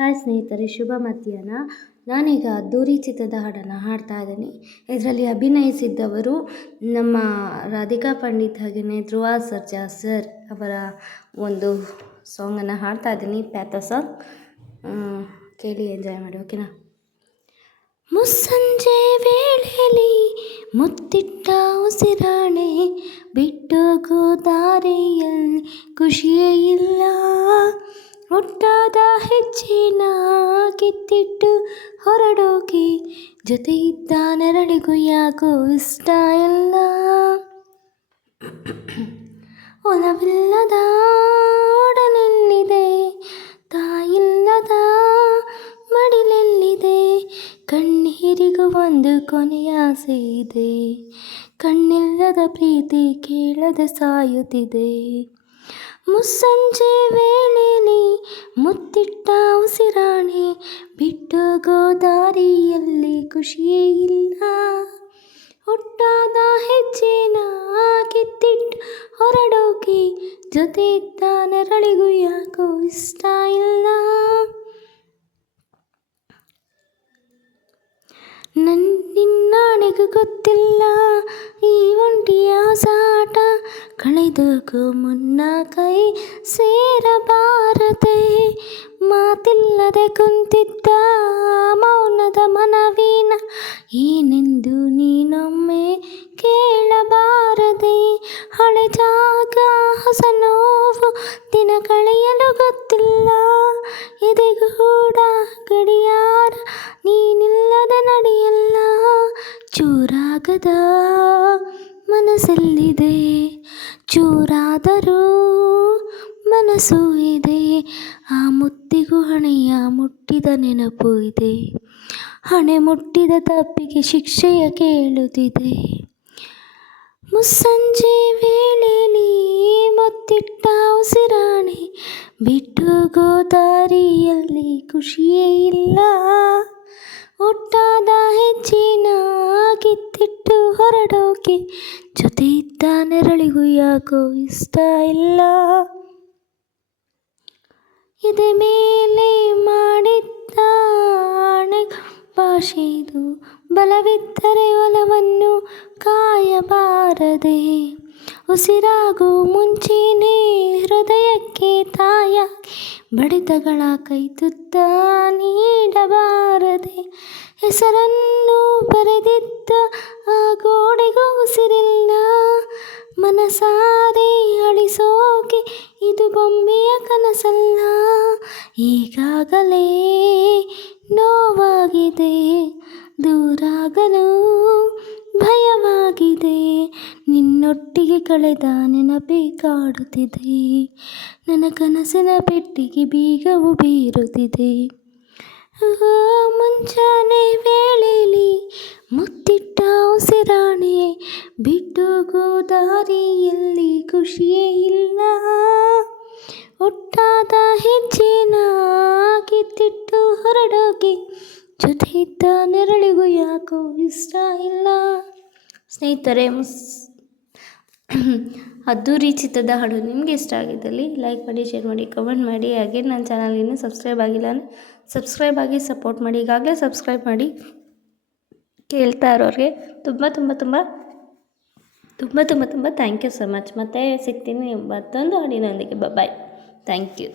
Hi ಸ್ನೇಹಿತರೆ, ಶುಭ ಮಧ್ಯಾಹ್ನ. ನಾನೀಗ ಅದ್ದೂರಿ ಚಿತ್ರದ ಹಾಡನ್ನು ಹಾಡ್ತಾ ಇದ್ದೀನಿ. ಇದರಲ್ಲಿ ಅಭಿನಯಿಸಿದ್ದವರು ನಮ್ಮ ರಾಧಿಕಾ ಪಂಡಿತ್ ಹಾಗೆಯೇ ಧ್ರುವ ಸರ್ಜಾ ಸರ್ ಅವರ ಒಂದು ಸಾಂಗನ್ನು ಹಾಡ್ತಾ ಇದ್ದೀನಿ, ಪ್ಯಾಥ ಸಾಂಗ್. ಕೇಳಿ, ಎಂಜಾಯ್ ಮಾಡಿ, ಓಕೆನಾ? ಮುಸ್ಸಂಜೆ ವೇಳೆಯಲ್ಲಿ ಮುತ್ತಿಟ್ಟ ಉಸಿರಾಣೆ ಬಿಟ್ಟು ದಾರಿಯಲ್ಲಿ ಖುಷಿಯೇ ಇಲ್ಲ. ಒಟ್ಟಾದ ಹೆಜ್ಜೆನ ಕಿತ್ತಿಟ್ಟು ಹೊರಡೋಕೆ ಜೊತೆ ಇದ್ದ ನೆರಳಿಗೂ ಯಾಕೋ ಇಷ್ಟ ಇಲ್ಲ. ಒಲವಿಲ್ಲದ ಒಡನೆಲ್ಲಿದೆ ತಾಯಿಲ್ಲದ ಮಡಿಲೆಲ್ಲಿದೆ, ಕಣ್ಣೀರಿಗೂ ಒಂದು ಕೊನೆಯ ಇದೆ. ಕಣ್ಣಿಲ್ಲದ ಪ್ರೀತಿ ಕೇಳದೆ ಸಾಯುತ್ತಿದೆ. ಮುಸ್ಸಂಜೆ ವೇಳೆಲಿ ಮುತ್ತಿಟ್ಟ ಉಸಿರಾಣೆ ಬಿಟ್ಟೋಗೋ ದಾರಿಯಲ್ಲಿ ಖುಷಿಯೇ ಇಲ್ಲ. ಹುಟ್ಟಾದ ಹೆಜ್ಜೆನ ಕಿತ್ತಿಟ್ಟು ಹೊರಡೋಕೆ ಜೊತೆ ಇದ್ದ ನೆರಳಿಗೂ ಯಾಕೋ ಇಷ್ಟ ಇಲ್ಲ. ನನ್ನ ನಿನ್ನಾಣೆಗೂ ಗೊತ್ತಿಲ್ಲ ಕಳೆದೋಗೋ ಮುನ್ನ ಕೈ ಸೇರಬಾರದೆ. ಮಾತಿಲ್ಲದೆ ಕುಂತಿದ್ದ ಮೌನದ ಮನವಿನ ಏನೆಂದು ನೀನೊಮ್ಮೆ ಕೇಳಬಾರದೆ. ಹಳೆ ಜಾಗ, ಹೊಸ ನೋವು ದಿನ ಕಳೆಯಲು ಗೊತ್ತಿಲ್ಲ. ಎದೆಗೂಡ ಗಡಿಯಾರ ನೀನಿಲ್ಲದ ನಡೆಯಲ್ಲ. ಚೂರಾಗದ ಮನಸ್ಸಲ್ಲಿದೆ. ಚೂರಾದರೂ ಮನಸ್ಸು ಇದೆ. ಆ ಮುತ್ತಿಗೂ ಹಣೆಯ ಮುಟ್ಟಿದ ನೆನಪು ಇದೆ. ಹಣೆ ಮುಟ್ಟಿದ ತಪ್ಪಿಗೆ ಶಿಕ್ಷೆಯ ಕೇಳುತ್ತಿದೆ. ಮುಸ್ಸಂಜೆ ವೇಳೆಯಲ್ಲಿ ಮತ್ತಿಟ್ಟ ಉಸಿರಾಣೆ ಬಿಟ್ಟು ಗೋದಾರಿಯಲ್ಲಿ ಖುಷಿಯೇ ಇಲ್ಲ. ಒಟ್ಟಾದ ಹೊರಡೋಕೆ ಜೊತೆ ಇದ್ದ ನೆರಳಿಗೂ ಯಾಕೋ ಇಷ್ಟ ಇಲ್ಲ. ಇದೆ ಮೇಲೆ ಮಾಡಿದ್ದ ಭಾಷೆದು ಬಲವಿದ್ದರೆ ಒಲವನ್ನು ಕಾಯಬಾರದೆ. ಉಸಿರಾಗೋ ಮುಂಚೆನೇ ಹೃದಯಕ್ಕೆ ತಾಯಾಗಿ ಬಡಿತಗಳ ಕೈತುತ್ತ ನೀಡಬಾರದೆ. ಹೆಸರನ್ನು ಬರೆದಿದ್ದ ಆ ಗೋಡೆಗೂ ಉಸಿರಿಲ್ಲ. ಮನಸಾರೆ ಅಳಿಸೋಕೆ ಇದು ಬೊಂಬೆಯ ಕನಸಲ್ಲ. ಈಗಾಗಲೇ ನೋವಾಗಿದೆ, ದೂರಾಗಲು ಭಯವಾಗಿದೆ. ನಿನ್ನೊಟ್ಟಿಗೆ ಕಳೆದ ನೆನಪಿ ಕಾಡುತ್ತಿದೆ. ನನ್ನ ಕನಸಿನ ಪೆಟ್ಟಿಗೆ ಬೀಗವು ಬೀರುತ್ತಿದೆ. ಮುಂಜಾನೆ ವೇಳೆಲಿ ಮುತ್ತಿಟ್ಟ ಉಸಿರಾಣೆ ಬಿಟ್ಟು ದಾರಿಯಲ್ಲಿ ಖುಷಿಯೇ ಇಲ್ಲ. ಒಟ್ಟಾದ ಹೆಜ್ಜೆನ ಕಿತ್ತಿಟ್ಟು ಹೊರಡೋಕೆ ಜೊತೆಯಿದ್ದ ನೆರಳಿಗೂ ಯಾಕೋ ಇಷ್ಟ ಇಲ್ಲ. ಸ್ನೇಹಿತರೆ, ಮುಸ್ ಅದ್ದೂರಿ ಚಿತ್ರದ ಹಾಡು ನಿಮಗೆ ಇಷ್ಟ ಆಗಿದ್ದಲ್ಲಿ ಲೈಕ್ ಮಾಡಿ ಶೇರ್ ಮಾಡಿ ಕಮೆಂಟ್ ಮಾಡಿ. ಹಾಗೆ ನನ್ನ ಚಾನಲ್ ಇನ್ನೂ ಸಬ್ಸ್ಕ್ರೈಬ್ ಆಗಿಲ್ಲ ಅಂದರೆ ಸಬ್ಸ್ಕ್ರೈಬ್ ಆಗಿ ಸಪೋರ್ಟ್ ಮಾಡಿ. ಈಗಾಗಲೇ ಸಬ್ಸ್ಕ್ರೈಬ್ ಮಾಡಿ ಕೇಳ್ತಾ ಇರೋರಿಗೆ ತುಂಬ ತುಂಬ ತುಂಬ ತುಂಬ ತುಂಬ ತುಂಬ ಥ್ಯಾಂಕ್ ಯು ಸೊ ಮಚ್ ಮತ್ತೆ ಸಿಗ್ತೀನಿ ಮತ್ತೊಂದು ಹಾಡಿನೊಂದಿಗೆ. Bye thank you